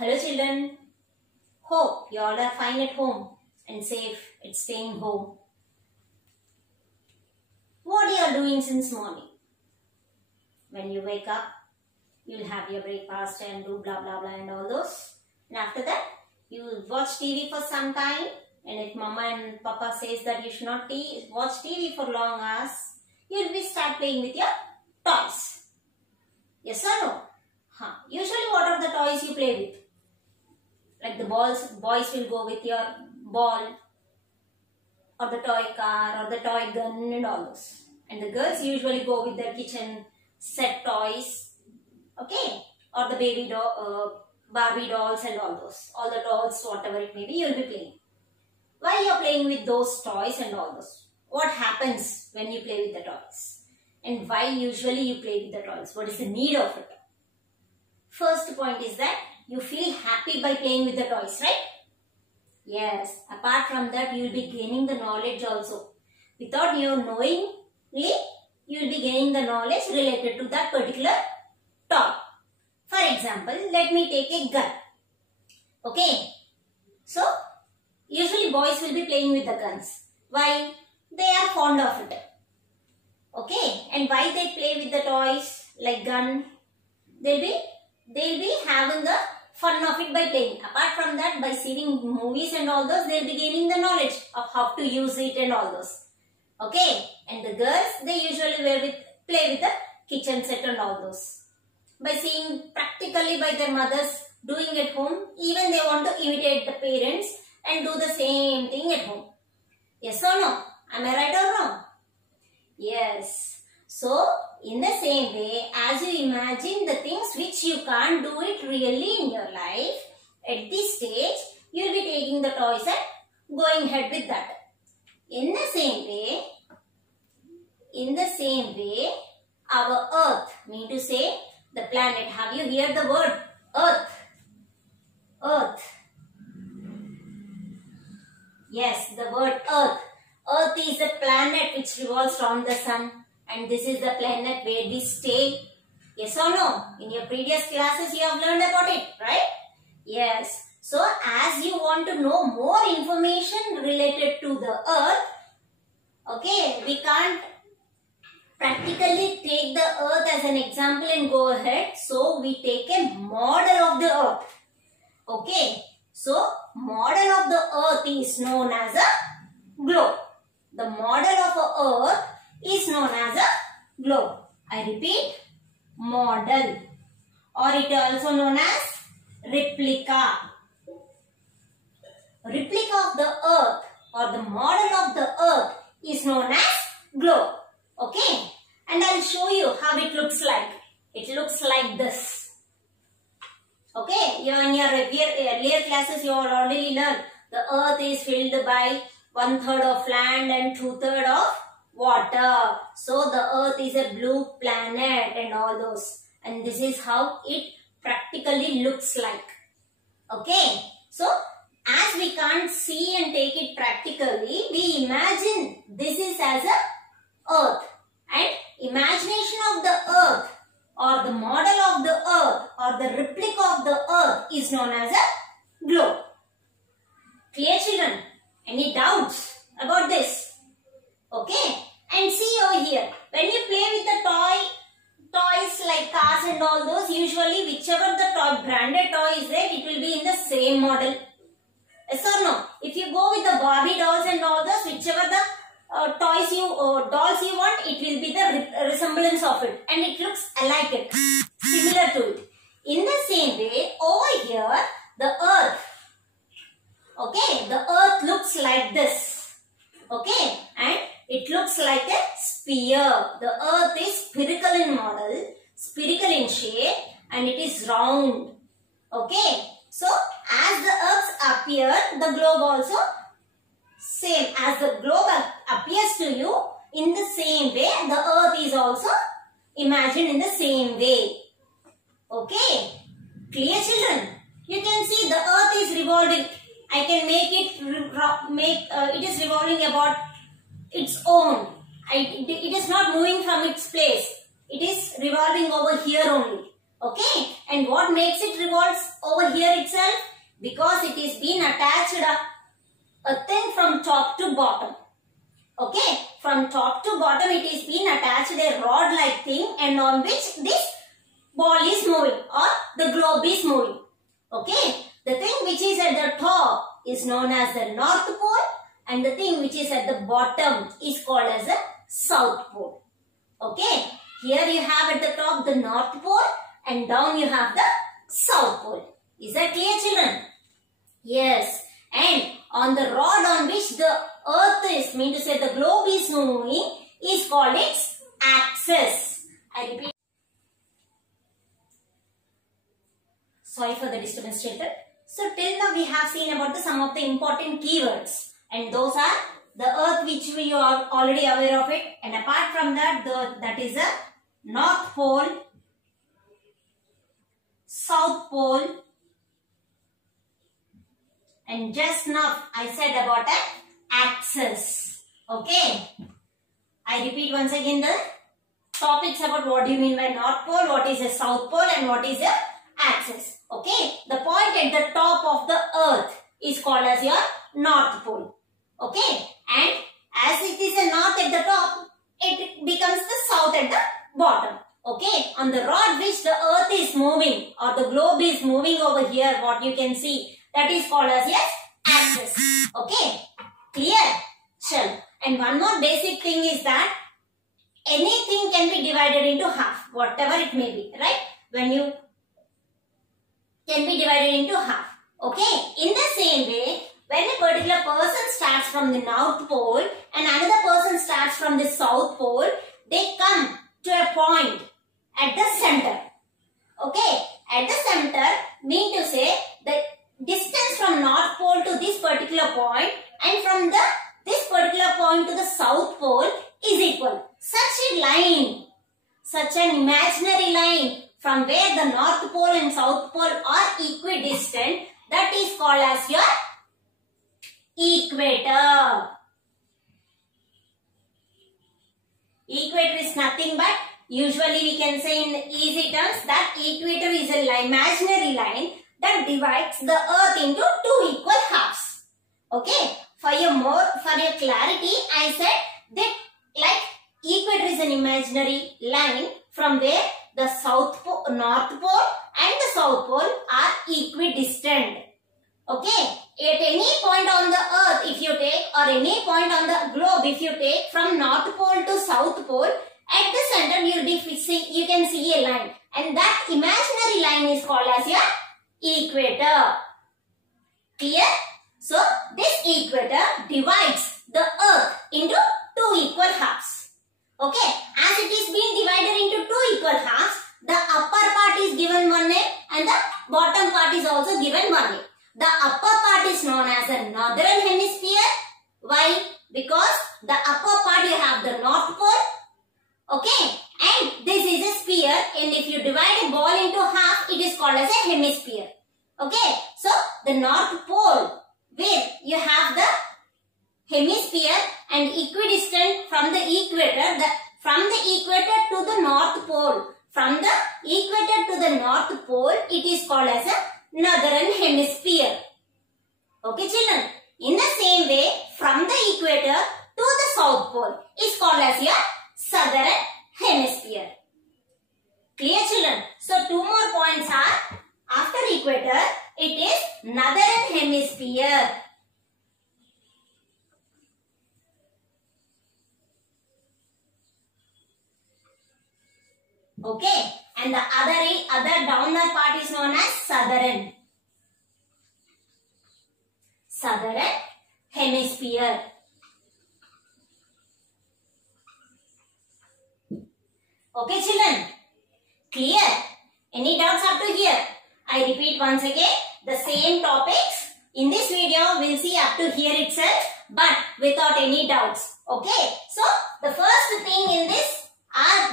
Hello children, hope you all are fine at home and safe at staying home. What you are doing since morning? When you wake up, you will have your breakfast and do blah blah blah and all those. And after that, you will watch TV for some time. And if mama and papa says that you should not watch TV for long hours, you will start playing with your toys. Yes or no? Usually what are the toys you play with? Like the boys will go with your ball or the toy car or the toy gun and all those. And the girls usually go with their kitchen set toys, okay? Or the baby doll, Barbie dolls and all those. All the dolls, whatever it may be, you will be playing. Why you are playing with those toys and all those? What happens when you play with the toys? And why usually you play with the toys? What is the need of it? First point is that you feel happy by playing with the toys, right? Yes. Apart from that, you will be gaining the knowledge also. Without you knowingly, you will be gaining the knowledge related to that particular toy. For example, let me take a gun. Okay. So, usually boys will be playing with the guns. Why? They are fond of it. Okay. And why they play with the toys like gun? They'll be having the fun of it by playing. Apart from that, by seeing movies and all those, they'll be gaining the knowledge of how to use it and all those. Okay. And the girls, they usually play with the kitchen set and all those. By seeing practically by their mothers doing at home, even they want to imitate the parents and do the same thing at home. Yes or no? Am I right or no? Yes. So, in the same way, as you imagine the things which you can't do it really in your life, at this stage, you will be taking the toys and going ahead with that. In the same way, our earth, mean to say, the planet. Have you heard the word earth? Earth. Yes, the word earth. Earth is a planet which revolves around the sun. And this is the planet where we stay. Yes or no? In your previous classes you have learned about it, right? Yes. So as you want to know more information related to the earth, okay, we can't practically take the earth as an example and go ahead. So we take a model of the earth. Okay. So model of the earth is known as a globe. The model of a earth is known as a globe. I repeat, model, or it is also known as replica. Replica of the earth or the model of the earth is known as globe. Okay, and I will show you how it looks like. It looks like this. Okay, in your earlier classes you have already learned the earth is filled by 1/3 of land and 2/3 of water. So the earth is a blue planet and all those. And this is how it practically looks like. Okay. So as we can't see and take it practically, we imagine this is as a earth. And imagination of the earth or the model of the earth or the replica of the earth is known as a globe. Clear children? Any doubts about this? Okay. And see over here, when you play with the toys like cars and all those, usually whichever the branded toy is there, it will be in the same model. Yes or no? If you go with the Barbie dolls and all those, whichever the dolls you want, it will be the resemblance of it. And it looks like it, similar to it. In the same way, over here, the earth, okay, the earth looks like this. Okay, and it looks like a sphere. The earth is spherical in model, spherical in shape, and it is round. Okay. So, as the earth appears, the globe also same. As the globe appears to you, in the same way, the earth is also imagined in the same way. Okay. Clear children? You can see the earth is revolving. I can make it, it is revolving about its own. It is not moving from its place. It is revolving over here only. Okay. And what makes it revolves over here itself? Because it is been attached a thing from top to bottom. Okay, from top to bottom it is been attached a rod like thing, and on which this ball is moving or the globe is moving. Okay, the thing which is at the top is known as the North Pole, and the thing which is at the bottom is called as the South Pole. Okay, here you have at the top the North Pole and down you have the South Pole. Is that clear, children? Yes. And on the rod on which the earth is, mean to say the globe is moving, is called its axis. I repeat. Sorry for the disturbance, children. So till now we have seen about some of the important keywords, and those are the earth, which we are already aware of it, and apart from that, that is a North Pole, South Pole, and just now I said about an axis. Okay. I repeat once again the topics about what do you mean by North Pole, what is a South Pole, and what is a axis. Okay. The point at the top of the earth is called as your North Pole. Okay. And as it is a north at the top, it becomes the south at the bottom. Okay. On the rod which the earth is moving or the globe is moving over here, what you can see, that is called as your axis. Okay. Clear? Sure. And one more basic thing is that anything can be divided into half, whatever it may be, right? When you can be divided into half. Okay. In the same way, when a particular person starts from the North Pole and another person starts from the South Pole, they come to a point at the center. Okay. At the center, mean to say the distance from North Pole to this particular point and from this particular point to the South Pole is equal. Such a line, such an imaginary line from where the North Pole and South Pole are equidistant, that is called as your equator. Equator is nothing but, usually we can say in easy terms, that equator is an imaginary line that divides the earth into two equal halves. Okay. For your clarity, I said that like equator is an imaginary line from where the North Pole and the South Pole are equidistant. Okay. At any point on the earth if you take, or any point on the globe if you take, from North Pole to South Pole, at the center you can see a line, and that imaginary line is called as your equator. Clear? So this equator divides the earth into two equal halves. Okay. As it is being divided into two equal halves, the upper part is given one name and the bottom part is also given one name. The upper part is known as the northern hemisphere. Why? Because the upper part you have the North Pole. Okay. And this is a sphere, and if you divide a ball into half, it is called as a hemisphere. Okay. So the North Pole, where you have the hemisphere, and equidistant from the equator, from the equator to the North Pole. From the equator to the North Pole, it is called as a northern hemisphere. Okay, children. In the same way, from the equator to the South Pole is called as your southern hemisphere. Clear, children? So two more points are, after equator, it is northern hemisphere. Okay. And the other downer part is known as southern hemisphere. Okay, children? Clear? Any doubts up to here? I repeat once again, the same topics in this video we'll see up to here itself, but without any doubts. Okay? So, the first thing in this,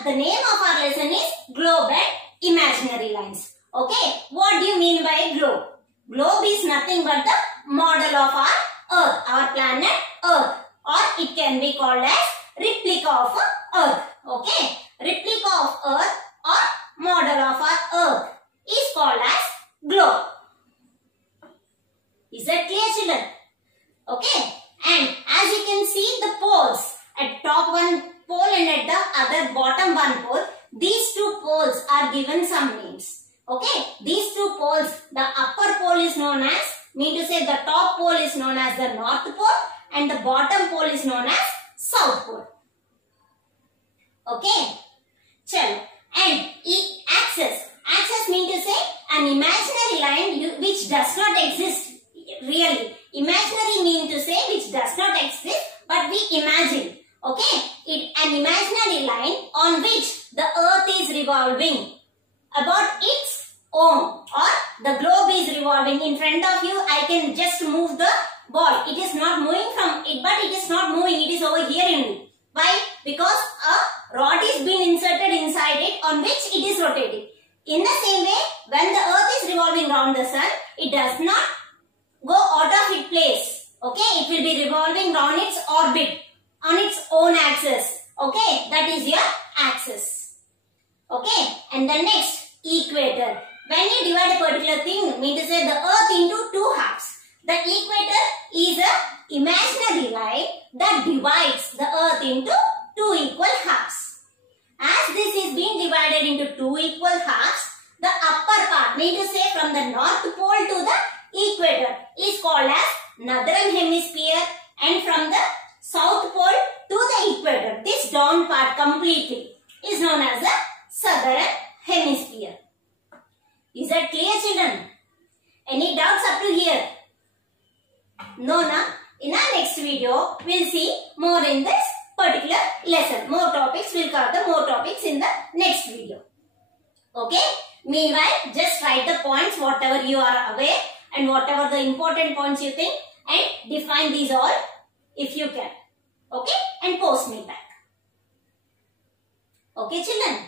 the name of our lesson is globe and imaginary lines. Okay? What do you mean by globe? Globe is nothing but the model of our Earth, our planet Earth, or it can be called as replica of Earth. Okay? Replica of Earth or model of our Earth is are given some names. Okay, these two poles, the upper pole is known as, mean to say the top pole is known as the north pole and the bottom pole is known as south pole. Okay, chalo. And axis. Axis mean to say an imaginary line which does not exist really. Imaginary mean to say which does not exist but we imagine. Okay, an imaginary line on which the earth is revolving about its own, or the globe is revolving in front of you. I can just move the ball. It is not moving from it, but it is not moving. It is over here only. Why? Because a rod is being inserted inside it on which it is rotating. In the same way, when the earth is revolving around the sun, it does not go out of its place. Okay, it will be revolving around its orbit on its own axis. Okay, that is your axis. Okay, and the next, equator. When you divide a particular thing, mean to say the earth into two halves. The equator is a imaginary line that divides the earth into two equal halves. As this is being divided into two equal halves, the upper part, mean to say from the north pole to the equator, is called as northern hemisphere, and from the south pole to the equator, this down part completely is known as the southern hemisphere. Is that clear, children? Any doubts up to here? No, na? In our next video, we'll see more in this particular lesson. More topics, we'll cover more topics in the next video. Okay? Meanwhile, just write the points, whatever you are aware and whatever the important points you think, and define these all if you can. Okay? And post me back. Okay, children?